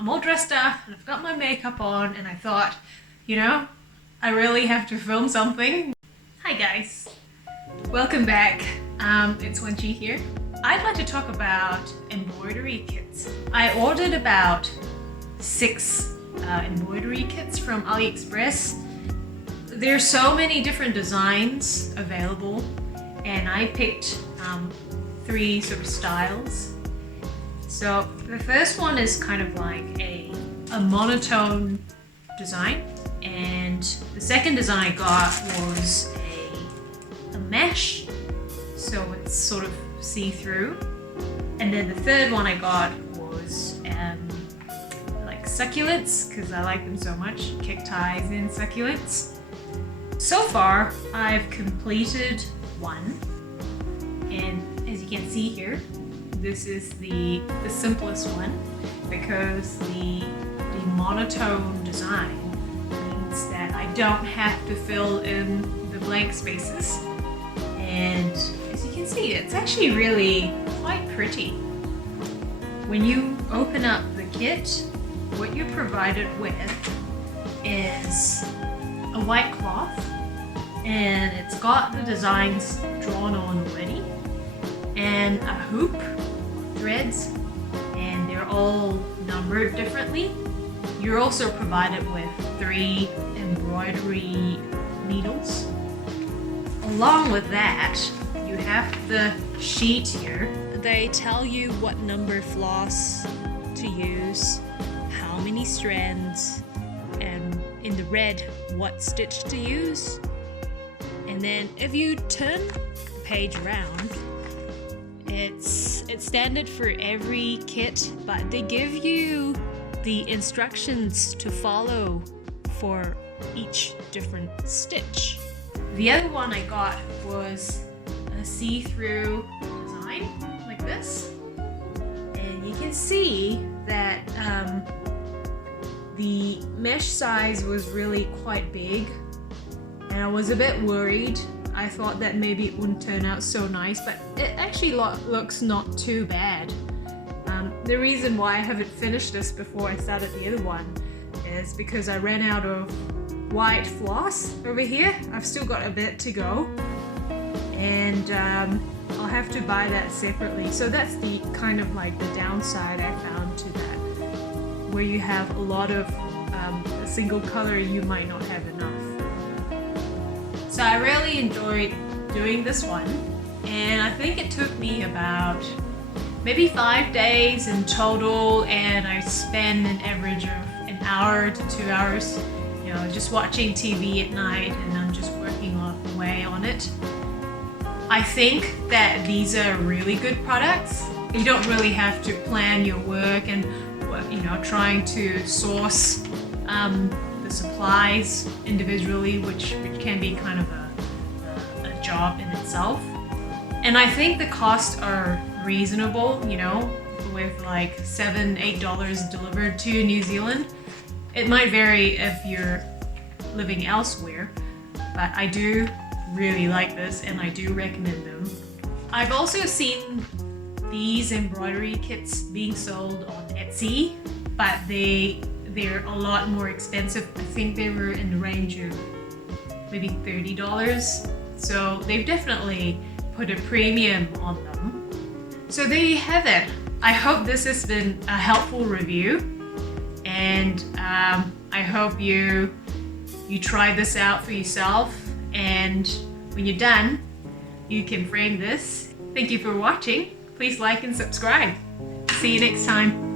I'm all dressed up and I've got my makeup on and I thought, you know, I really have to film something. Hi guys, welcome back. It's Wenji here. I'd like to talk about embroidery kits. I ordered about 6 embroidery kits from AliExpress. There's so many different designs available and I picked 3 sort of styles. So the first one is kind of like a monotone design, and the second design I got was a mesh, so it's sort of see-through, and then the third one I got was like succulents, because I like them so much, cacti and succulents. So far I've completed one, and as you can see here, this is the simplest one, because the monotone design means that I don't have to fill in the blank spaces, and as you can see, it's actually really quite pretty. When you open up the kit, what you're provided with is a white cloth, and it's got the designs drawn on already, and a hoop, threads, and they're all numbered differently. You're also provided with 3 embroidery needles. Along with that, you have the sheet here. They tell you what number floss to use, how many strands, and in the red, what stitch to use. And then if you turn the page around, it's standard for every kit, but they give you the instructions to follow for each different stitch. The other one I got was a see-through design like this, and you can see that the mesh size was really quite big, and I was a bit worried. I thought that maybe it wouldn't turn out so nice, but it actually looks not too bad. The reason why I haven't finished this before I started the other one is because I ran out of white floss over here. I've still got a bit to go, and I'll have to buy that separately. So that's the kind of like the downside I found to that, where you have a lot of a single color, you might not have enough. So I really enjoyed doing this one, and I think it took me about maybe 5 days in total, and I spent an average of an hour to 2 hours, you know, just watching TV at night, and I'm just working away on it. I think that these are really good products. You don't really have to plan your work and, you know, trying to source the supplies individually, which can be kind of a job in itself. And I think the costs are reasonable, you know, with like $7-8 delivered to New Zealand. It might vary if you're living elsewhere, but I do really like this and I do recommend them. I've also seen these embroidery kits being sold on Etsy, but they're a lot more expensive. I think they were in the range of maybe $30. So they've definitely put a premium on them. So there you have it. I hope this has been a helpful review, and I hope you try this out for yourself, and when you're done, you can frame this. Thank you for watching. Please like and subscribe. See you next time.